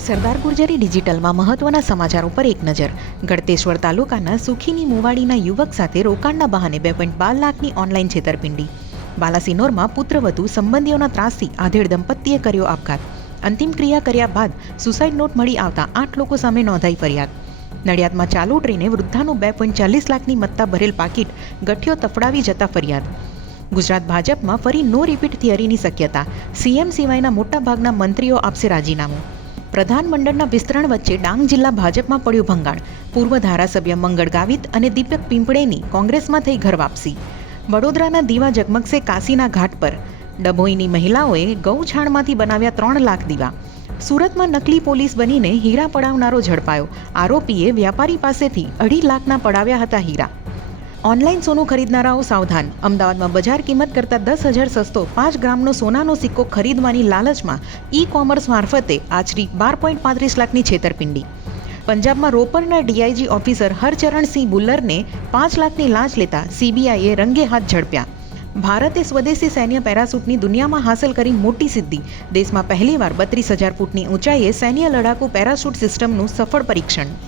સરદાર ગુર્જરી ડિજિટલમાં મહત્વના સમાચારો પર એક નજર. ગળતેશ્વર તાલુકાના સુખીની મુવાડીના યુવક સાથે રોકાણના બહાને બે પોઈન્ટ બાર લાખની ઓનલાઈન છેતરપિંડી. બાલાસિનોરમાં પુત્રવધુ સંબંધીઓના ત્રાસથી આધેડ દંપતીએ કર્યો આપઘાત. અંતિમ ક્રિયા કર્યા બાદ સુસાઇડ નોટ મળી આવતા આઠ લોકો સામે નોંધાઈ ફરિયાદ. નડિયાદમાં ચાલુ ટ્રેને વૃદ્ધાનું બે પોઈન્ટ ચાલીસ લાખની મત્તા ભરેલ પાકીટ ગઠિયો તફડાવી જતા ફરિયાદ. ગુજરાત ભાજપમાં ફરી નો રિપીટ થિયરીની શક્યતા. સીએમ સિવાયના મોટાભાગના મંત્રીઓ આપશે રાજીનામું. પ્રધાનમંડળના વિસ્તરણ વચ્ચે ડાંગ જિલ્લા ભાજપમાં પડ્યું ભંગાણ. પૂર્વ ધારાસભ્ય મંગળ ગાવિત અને દીપક પિંપળેની કોંગ્રેસમાં થઈ ઘર વાપસી. વડોદરાના દીવા ઝગમગશે કાશીના ઘાટ પર. ડભોઈની મહિલાઓએ ગૌછાણમાંથી બનાવ્યા ત્રણ લાખ દીવા. સુરતમાં નકલી પોલીસ બનીને હીરા પડાવનારો ઝડપાયો. આરોપીએ વ્યાપારી પાસેથી અઢી લાખના પડાવ્યા હતા હીરા. ઓનલાઈન સોનું ખરીદનારાઓ સાવધાન. અમદાવાદમાં બજાર કિંમત કરતાં દસ હજાર સસ્તો પાંચ ગ્રામનો સોનાનો સિક્કો ખરીદવાની લાલચમાં ઈ કોમર્સ મારફતે આચરી બાર પોઈન્ટ પાંત્રીસ લાખની છેતરપિંડી. પંજાબમાં રોપરના ડીઆઈજી ઓફિસર હરચરણસિંહ બુલ્લરને પાંચ લાખની લાંચ લેતા સીબીઆઈએ રંગે હાથ ઝડપ્યા. ભારતે સ્વદેશી સૈન્ય પેરાસૂટની દુનિયામાં હાંસલ કરી મોટી સિદ્ધિ. દેશમાં પહેલીવાર બત્રીસ હજાર ફૂટની ઊંચાઈએ સૈન્ય લડાકુ પેરાશૂટ સિસ્ટમનું સફળ પરીક્ષણ.